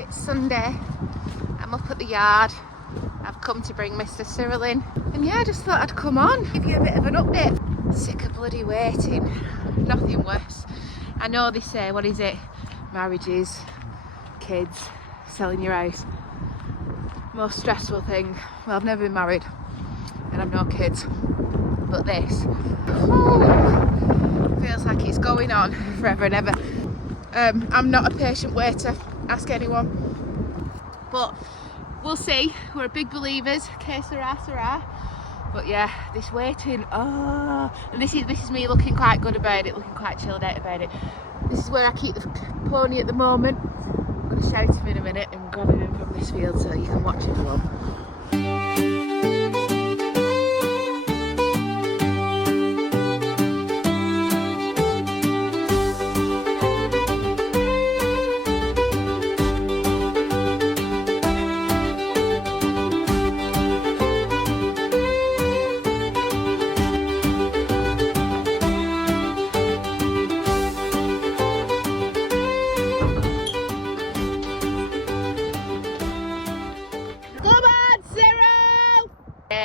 It's Sunday. I'm up at the yard. I've come to bring Mr. Cyril in. And yeah, I just thought I'd come on, give you a bit of an update. Sick of bloody waiting. Nothing worse. I know they say, what is it? Marriages, kids, selling your house. Most stressful thing. Well, I've never been married and I've no kids. But this, feels like it's going on forever and ever. I'm not a patient waiter, ask anyone. But we'll see. We're big believers. Que sera, sera. But yeah, this waiting. Oh, and this is me looking quite good about it, looking quite chilled out about it. This is where I keep the pony at the moment. I'm going to shout him in a minute and grab him in from this field so you can watch him along.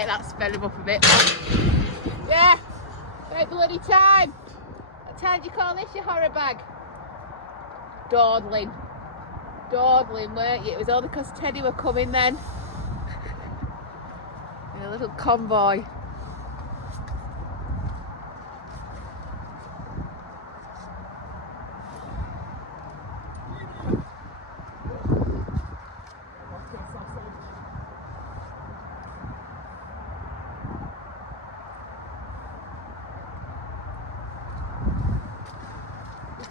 That's sped him up a bit. Yeah, right bloody time. What time do you call this, you horror bag? Dawdling. Dawdling, weren't you? It was all because Teddy were coming then. In a little convoy.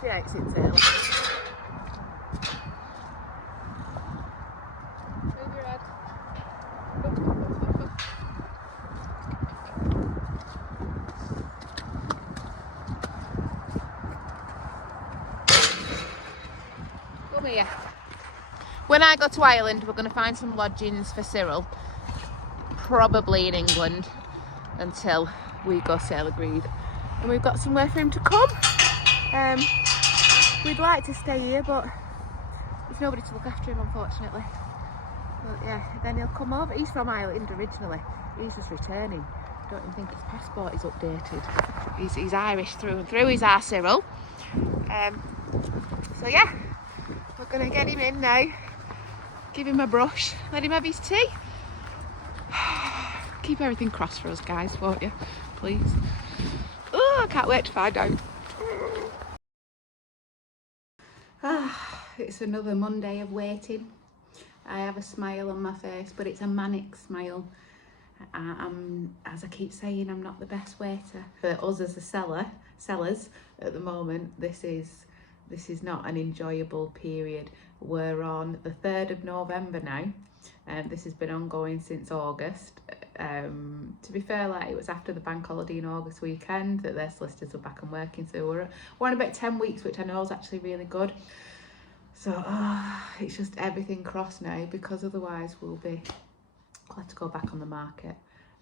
The exit's there. Move your head. Come here. When I go to Ireland, we're going to find some lodgings for Cyril, probably in England, until we go sail agreed. And we've got somewhere for him to come. We'd like to stay here, but there's nobody to look after him, unfortunately. But yeah, then he'll come over. He's from Ireland originally. He's just returning. I don't even think his passport is updated. He's Irish through and through. He's our Cyril. So yeah, we're going to get him in now. Give him a brush. Let him have his tea. Keep everything crossed for us, guys, won't you? Please. Oh, I can't wait to find out. It's another Monday of waiting. I have a smile on my face, but it's a manic smile. As I keep saying, I'm not the best waiter. For us as sellers at the moment, this is not an enjoyable period. We're on the 3rd of November now, and this has been ongoing since August. To be fair, like, it was after the bank holiday in August weekend that their solicitors were back and working, so we're on about 10 weeks, which I know is actually really good. So it's just everything crossed now, because otherwise we'll have to go back on the market.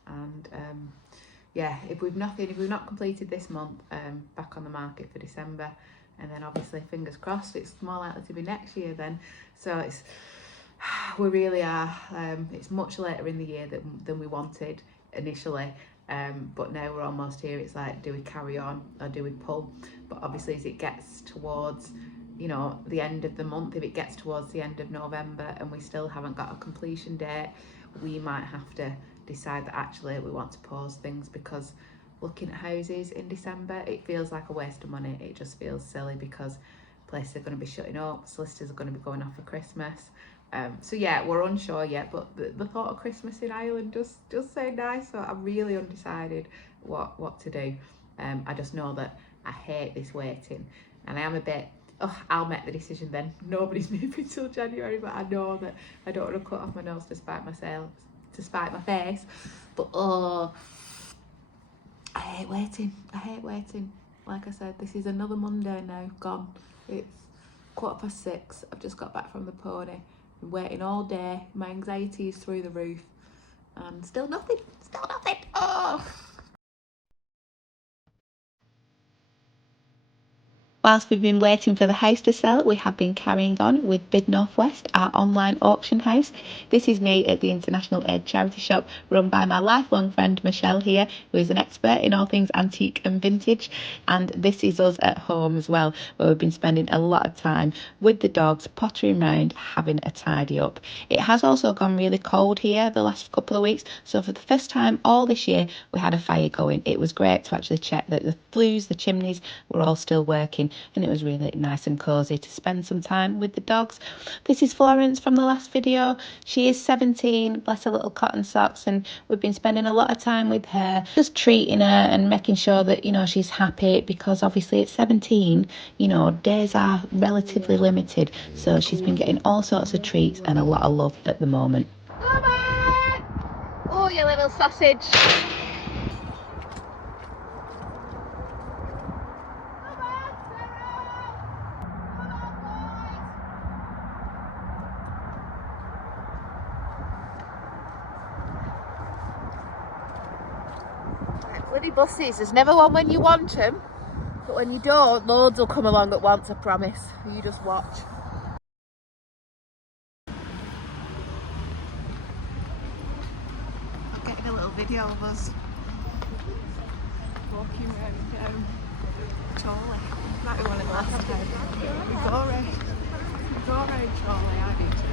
And yeah, if we've not completed this month, back on the market for December, and then obviously fingers crossed it's more likely to be next year then. So we really are. It's much later in the year than we wanted initially. But now we're almost here. It's like, do we carry on or do we pull? But obviously as it gets towards, you know, the end of the month, if it gets towards the end of November and we still haven't got a completion date, we might have to decide that actually we want to pause things, because looking at houses in December, it feels like a waste of money. It just feels silly, because places are going to be shutting up, solicitors are going to be going off for Christmas. So yeah, we're unsure yet, but the thought of Christmas in Ireland just sound nice. So I'm really undecided what to do. I just know that I hate this waiting, and I am a bit, I'll make the decision then. Nobody's moving till January, but I know that I don't want to cut off my nose to spite my face. But I hate waiting. Like I said, this is another Monday now gone. It's 6:15. I've just got back from the pony. Been waiting all day. My anxiety is through the roof, and still nothing. Oh. Whilst we've been waiting for the house to sell, we have been carrying on with Bid Northwest, our online auction house. This is me at the International Aid charity shop run by my lifelong friend Michelle here, who is an expert in all things antique and vintage. And this is us at home as well, where we've been spending a lot of time with the dogs, pottering around, having a tidy up. It has also gone really cold here the last couple of weeks, so for the first time all this year we had a fire going. It was great to actually check that the flues, the chimneys were all still working, and it was really nice and cosy to spend some time with the dogs. This is Florence from the last video. She is 17, bless her little cotton socks, and we've been spending a lot of time with her, just treating her and making sure that, you know, she's happy, because obviously at 17, you know, days are relatively limited, so she's been getting all sorts of treats and a lot of love at the moment. Come on! Oh, you little sausage. Bloody buses, there's never one when you want them, but when you don't, loads will come along at once, I promise. You just watch. I'm getting a little video of us walking around Chorley. Might be one of the last times. We go around Chorley, I do too.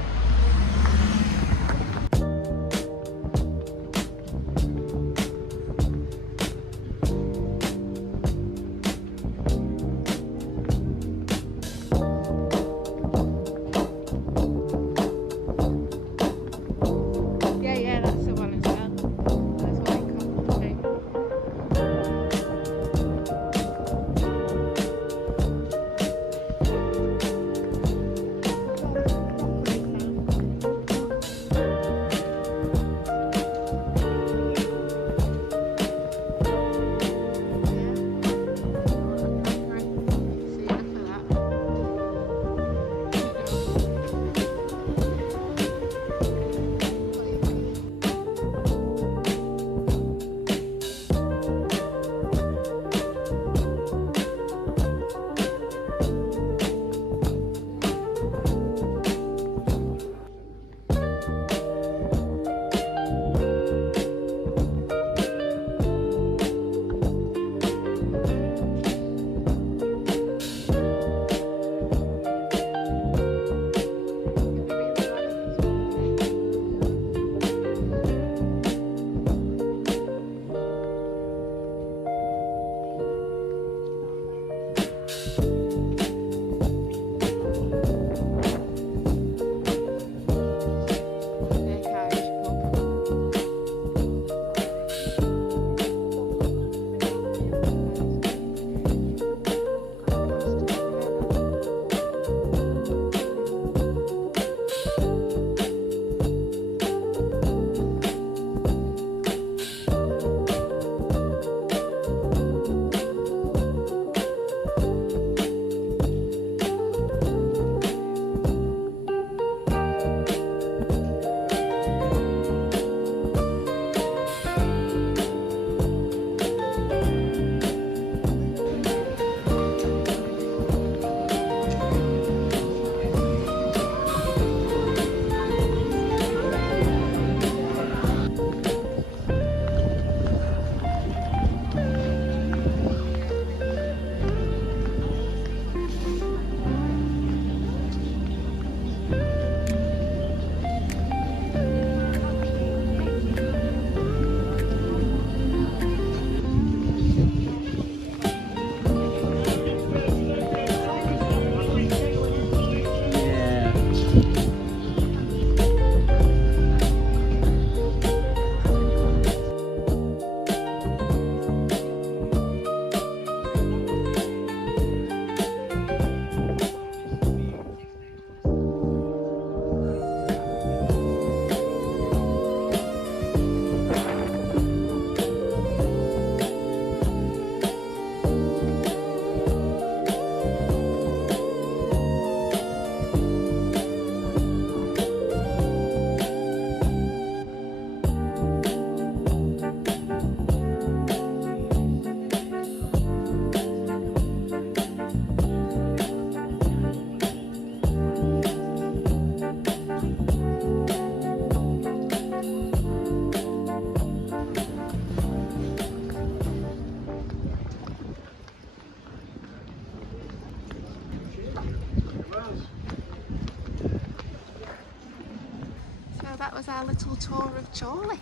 that was our little tour of Chorley.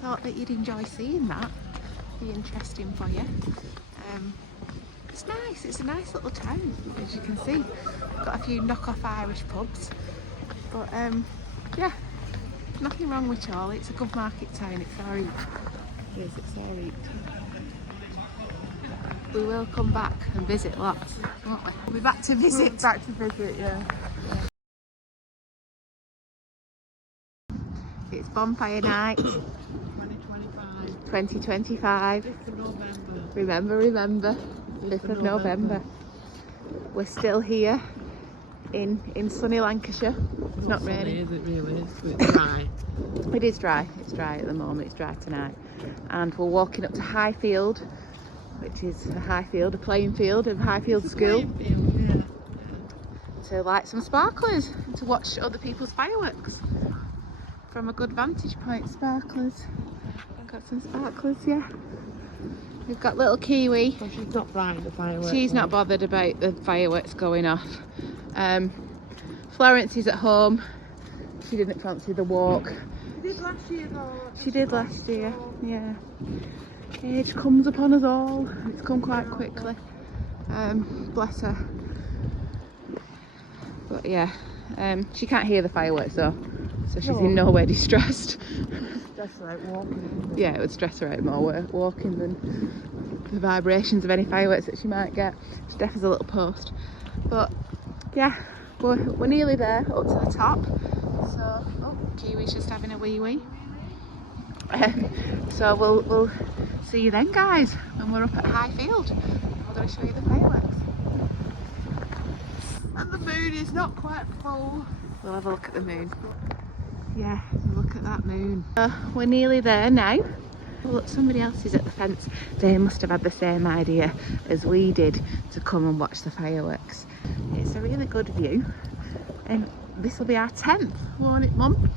Thought that you'd enjoy seeing that. Be interesting for you. It's nice. It's a nice little town, as you can see. Got a few knock-off Irish pubs, but yeah, nothing wrong with Chorley. It's a good market town. It's alright. Yes, it's alright. We will come back and visit lots, won't we? We'll be back to visit. We'll back to visit, yeah. It's Bonfire Night 2025. 5th of November. Remember. 5th of November. We're still here in sunny Lancashire. It's not raining. Is it really? It's dry. It is dry. It's dry at the moment. It's dry tonight. And we're walking up to Highfield, which is a playing field of Highfield School. Yeah. To light some sparklers and to watch other people's fireworks from a good vantage point. Sparklers. Got some sparklers, yeah. We've got little Kiwi. So she's not frightened of fireworks. She's not bothered about the fireworks going off. Florence is at home. She didn't fancy the walk. She did last year though. She did last year, yeah. Age comes upon us all. It's come quite quickly. Bless her. But yeah, she can't hear the fireworks though, so she's in no way distressed. Just like walking. Yeah, it would stress her out more walking than the vibrations of any fireworks that she might get. She's deaf as a little post. But yeah, we're nearly there, up to the top. So, oh, Kiwi's just having a wee. So we'll see you then, guys, when we're up at Highfield. I'm going to show you the fireworks. And the moon is not quite full. We'll have a look at the moon. Yeah, look at that moon. We're nearly there now. Oh, look, somebody else is at the fence. They must have had the same idea as we did to come and watch the fireworks. It's a really good view. And this will be our 10th, won't it, Mum?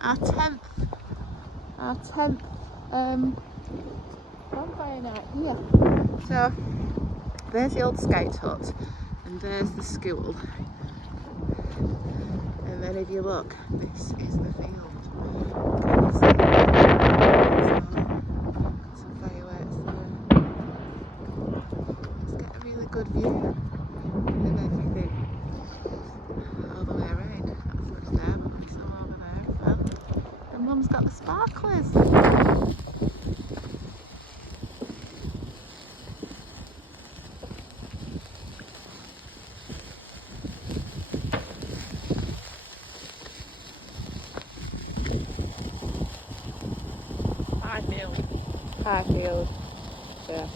Our 10th Bonfire Night here. So there's the old Scout hut and there's the school. And then if you look, this is the field. Some fireworks there. Just get a really good view of everything all the way around. That's what's there, but there's some over there as well. And Mum's got the sparklers. Highfield, yeah.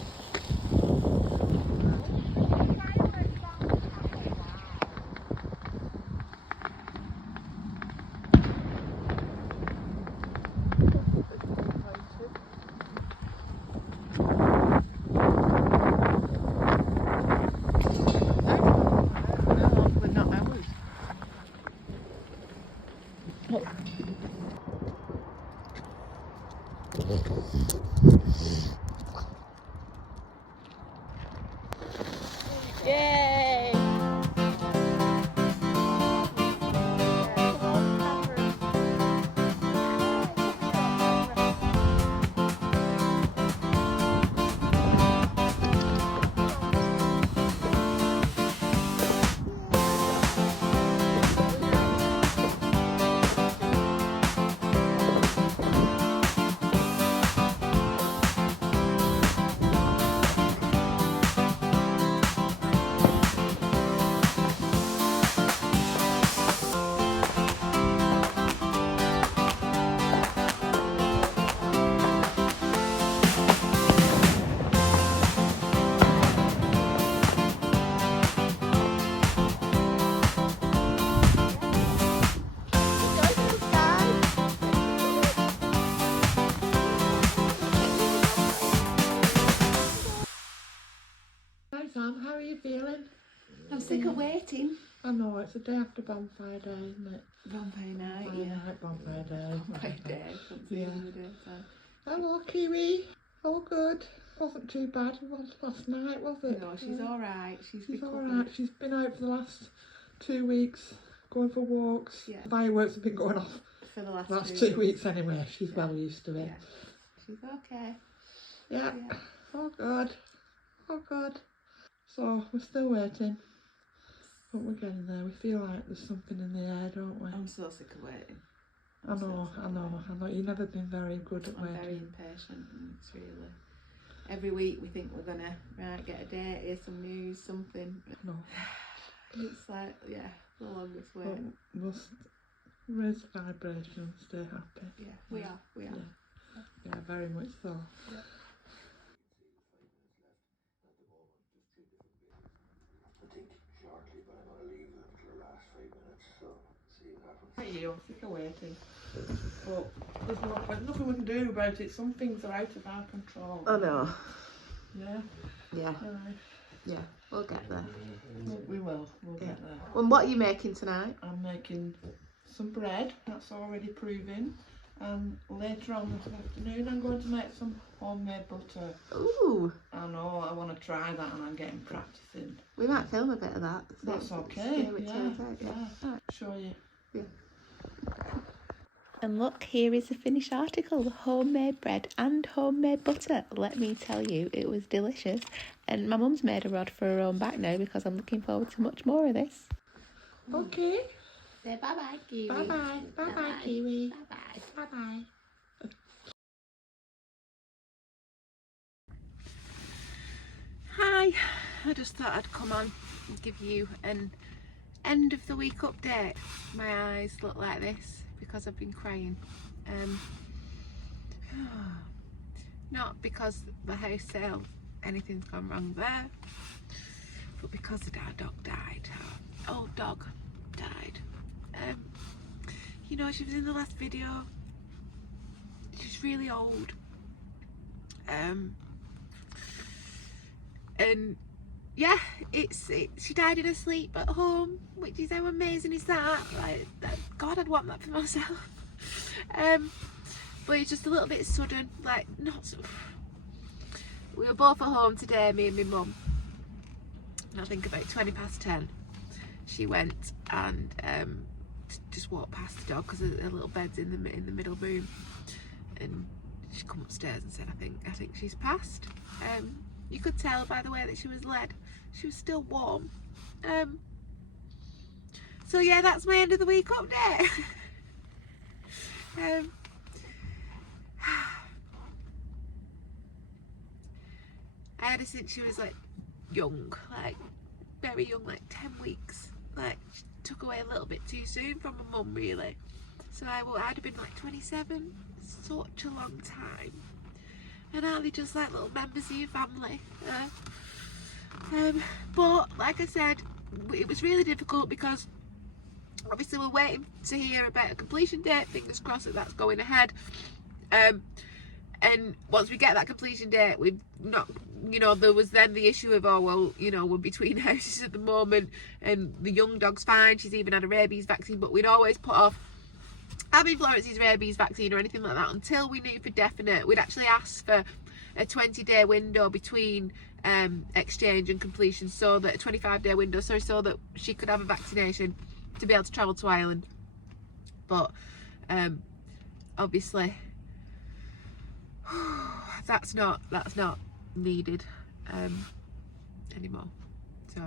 Yay! Sam, how are you feeling? I'm sick of waiting. I know, it's the day after Bonfire Day, isn't it? Bonfire Night, Bonfire yeah. Night, Bonfire Day. Bonfire Day. Yeah. So. Hello, Kiwi. All good. Wasn't too bad last night, was it? No, she's alright. She's alright. She's been out for the last 2 weeks, going for walks. Yeah. Fireworks have been going off for the last Last 2 2 weeks anyway. She's well used to it. Yeah. She's okay. Yeah. Yeah. Oh God. Oh God. So we're still waiting. But we're getting there. We feel like there's something in the air, don't we? I'm so sick of waiting. I know. You've never been very good at waiting. I'm very impatient, and it's really... Every week we think we're gonna get a date, hear some news, something. No. It's like, yeah, the longest wait. But we'll raise the vibration, stay happy. Yeah, we are. Yeah, very much so. Yeah. I think shortly, but I'm going to leave it for the last 5 minutes, so see what happens. Thank you, I'm sick of waiting. But there's nothing we can do about it. Some things are out of our control. I know. Yeah? Yeah. Right. Yeah, we'll get there. We will. We'll get there. And what are you making tonight? I'm making some bread. That's already proven. And later on this afternoon, I'm going to make some homemade butter. Ooh. I know, I want to try that, and I'm getting practicing. We might film a bit of that. That's okay. See how it turns out, Yeah. Show you. Yeah. And look, here is the finished article. Homemade bread and homemade butter. Let me tell you, it was delicious. And my mum's made a rod for her own back now because I'm looking forward to much more of this. Okay. Say bye-bye, Kiwi. Bye-bye. Bye-bye, Kiwi. Bye-bye. Bye-bye. Hi. I just thought I'd come on and give you an end of the week update. My eyes look like this because I've been crying. Not because the house sale, anything's gone wrong there, but because our dog died. Our old dog died. You know, she was in the last video. She's really old. And yeah, she died in her sleep at home, which is how amazing is that? Like, God, I'd want that for myself. But it's just a little bit sudden, like not so. We were both at home today, me and my mum, and I think about 10:20 she went and just walked past the dog because her little bed's in the middle room, and she come upstairs and said, I think she's passed. You could tell by the way that she was led. She was still warm. So yeah, that's my end of the week update. I had her since she was like young, like very young, like 10 weeks. Like, she took away a little bit too soon from my mum, really. So I'd have been like 27, such a long time. And aren't they just like little members of your family? But like I said, it was really difficult because obviously we're waiting to hear about a completion date. Fingers crossed that that's going ahead. And once we get that completion date, we've not, you know, there was then the issue of, oh well, you know, we're between houses at the moment, and the young dog's fine. She's even had a rabies vaccine, but we'd always put off having Florence's rabies vaccine or anything like that until we knew for definite. We'd actually asked for a 20-day window between exchange and completion, so that a 25-day window, so that she could have a vaccination to be able to travel to Ireland. But obviously that's not needed anymore. So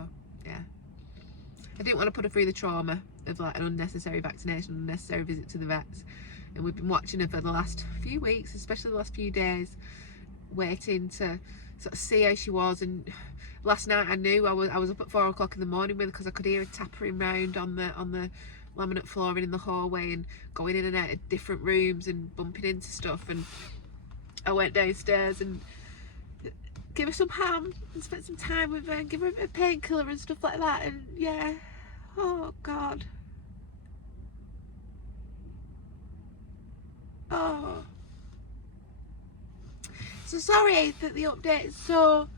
yeah, I didn't want to put her through the trauma of like an unnecessary vaccination, unnecessary visit to the vets, and we've been watching her for the last few weeks, especially the last few days, waiting to sort of see how she was. And last night I knew I was up at 4 o'clock in the morning with her because I could hear her tappering round on the laminate flooring in the hallway and going in and out of different rooms and bumping into stuff. And I went downstairs and gave her some ham and spent some time with her and give her a painkiller and stuff like that. And yeah, oh God. Oh. So sorry that the update is so,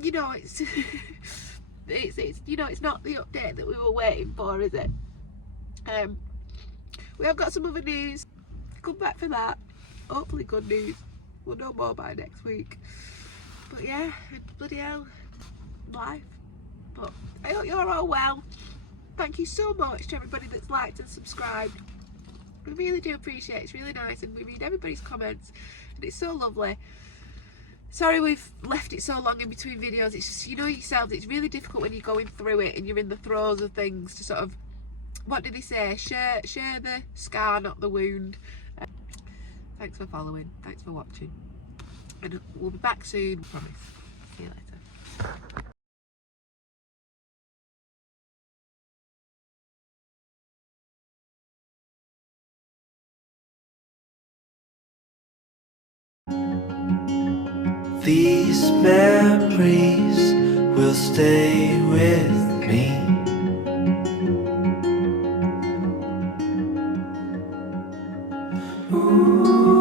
you know, it's it's you know, it's not the update that we were waiting for, is it? We have got some other news. Come back for that. Hopefully good news. We'll know more by next week. But yeah, bloody hell, life. But I hope you're all well. Thank you so much to everybody that's liked and subscribed. I really do appreciate it. It's really nice, and we read everybody's comments, and it's so lovely. Sorry we've left it so long in between videos. It's just, you know yourselves, it's really difficult when you're going through it and you're in the throes of things to sort of, what do they say, share the scar, not the wound. Thanks for following, thanks for watching, and we'll be back soon, promise. See you later. These memories will stay with me. Ooh.